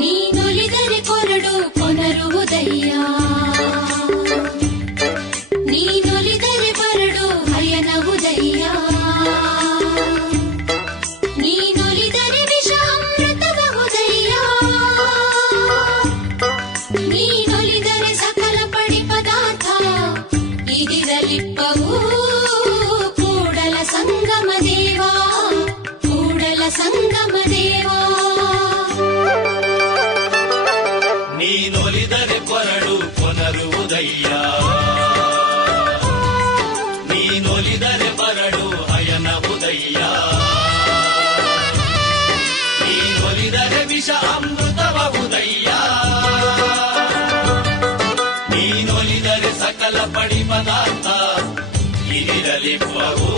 ನೀನೊಲಿದರೆ ಕೊರಡು ಕೊನರುವುದಯ್ಯ, ನೀನೊಲಿದರೆ ಬರಡು ಹಯನವುದಯ್ಯ, ನೀನೊಲಿದರೆ ವಿಷ ಅಮೃತಬಹುದಯ್ಯ, ನೀನೊಲಿದರೆ ಸಕಲ ಪಡಿ ಪದಾರ್ಥ ಇದಿರಲಿಪ್ಪವು ಕೂಡಲ ಸಂಗಮ ದೇವ, ಕೂಡಲ ಸಂಗಮ ದೇವ. ನೀನೊಲಿದರೆ ಕೊರಡು ಕೊನರುವುದಯ್ಯ, ನೀನೊಲಿದರೆ ಬರಡು ಹಯನವುದಯ್ಯ, ನೀನೊಲಿದರೆ ವಿಷ ಅಮೃತಬಹುದಯ್ಯ, ನೀನೊಲಿದರೆ ಸಕಲ ಪಡಿ ಪದಾರ್ಥ ಇದಿರಲಿಪ್ಪವು